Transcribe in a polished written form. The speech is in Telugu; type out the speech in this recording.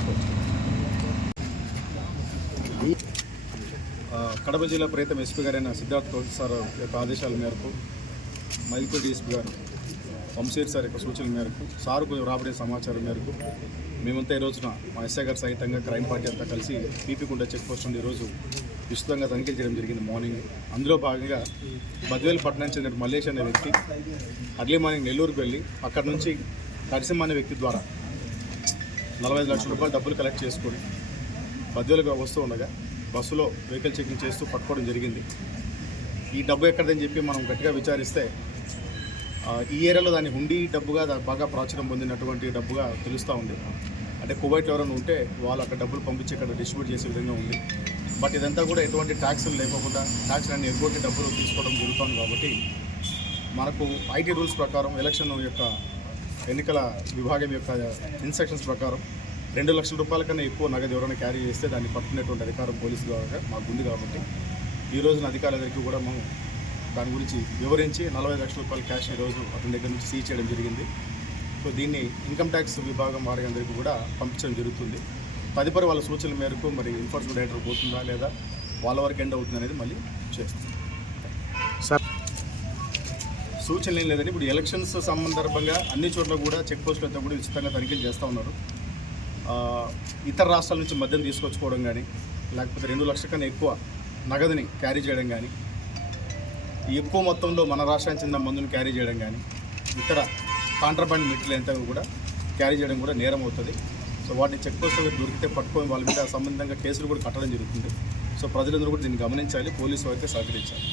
తెలుసుకోవచ్చు. కడప జిల్లా ప్రీతం ఎస్పీ గారైన సిద్ధార్థ్ కౌశల్ సార్ యొక్క ఆదేశాల మేరకు మైదుపూర్ డీఎస్పీ గారు వంశీర్ సార్ యొక్క సూచనల మేరకు సార్కు రాబడే సమాచారం మేరకు మేమంతా ఈ రోజున మా ఎస్ఐ గారు సహితంగా క్రైమ్ పార్టీ అంతా కలిసి పీపీకుంట చెక్ పోస్ట్ నుండి ఈరోజు విస్తృతంగా తనిఖీలు చేయడం జరిగింది మార్నింగ్. అందులో భాగంగా బద్వేలు పట్టణానికి చెందిన మల్లేష్ అనే వ్యక్తి అర్లీ మార్నింగ్ నెల్లూరుకు వెళ్ళి అక్కడ నుంచి నరసింహ అనే వ్యక్తి ద్వారా 45 లక్షల రూపాయలు డబ్బులు కలెక్ట్ చేసుకొని బద్వేలుగా వస్తూ ఉండగా బస్సులో వెహికల్ చెకింగ్ చేస్తూ పట్టుకోవడం జరిగింది. ఈ డబ్బు ఎక్కడదని చెప్పి మనం గట్టిగా విచారిస్తే ఈ ఏరియాలో దాన్ని హుండీ డబ్బుగా బాగా ప్రాచుర్యం పొందినటువంటి డబ్బుగా తెలుస్తూ ఉంది. అంటే కువైట్లో ఎవరైనా ఉంటే వాళ్ళు అక్కడ డబ్బులు పంపించి ఇక్కడ డిస్ట్రిబ్యూట్ చేసే విధంగా ఉంది. బట్ ఇదంతా కూడా ఎటువంటి ట్యాక్సులు లేకుండా ట్యాక్స్ అన్ని ఎగ్గొట్టి డబ్బులు తీసుకోవడం జరుగుతుంది. కాబట్టి మనకు ఐటీ రూల్స్ ప్రకారం ఎలక్షన్ యొక్క ఎన్నికల విభాగం యొక్క ఇన్స్ట్రక్షన్స్ ప్రకారం 2 లక్షల రూపాయల కన్నా ఎక్కువ నగదు ఎవరైనా క్యారీ చేస్తే దాన్ని పట్టుకునేటువంటి అధికారం పోలీసు ద్వారా మాకు ఉంది. కాబట్టి ఈ రోజున అధికారులందరికీ కూడా మనం దాని గురించి వివరించి 45 లక్షల రూపాయల క్యాష్ ఈరోజు అతని దగ్గర నుంచి సీజ్ చేయడం జరిగింది. సో దీన్ని ఇన్కమ్ ట్యాక్స్ విభాగం వారి అందరికీ కూడా పంపించడం జరుగుతుంది. తదుపరి వాళ్ళ సూచనల మేరకు మరి ఎన్ఫోర్స్మెంట్ డైరెక్టర్ పోతుందా లేదా వాళ్ళ వరకు ఎండ్ అవుతుంది అనేది మళ్ళీ చేస్తాం. సార్ సూచనలు ఏం లేదండి. ఇప్పుడు ఎలక్షన్స్ సందర్భంగా అన్ని చోట్ల కూడా చెక్ పోస్టులు అంతా కూడా ఉచితంగా తనిఖీలు చేస్తూ ఉన్నారు. ఇతర రాష్ట్రాల నుంచి మద్యం తీసుకొచ్చుకోవడం కానీ లేకపోతే 2 లక్షల కన్నా ఎక్కువ నగదుని క్యారీ చేయడం కానీ ఎక్కువ మొత్తంలో మన రాష్ట్రానికి చెందిన మందుని క్యారీ చేయడం కానీ ఇతర కాంట్రాబాండ్ మెటీరియల్ అంతా కూడా క్యారీ చేయడం కూడా నేరం అవుతుంది. సో వాటిని చెక్ పోస్టులు దొరికితే పట్టుకొని వాళ్ళ మీద సంబంధంగా కేసులు కూడా కట్టడం జరుగుతుంది. సో ప్రజలందరూ కూడా దీన్ని గమనించాలి, పోలీసు వారికి సహకరించాలి.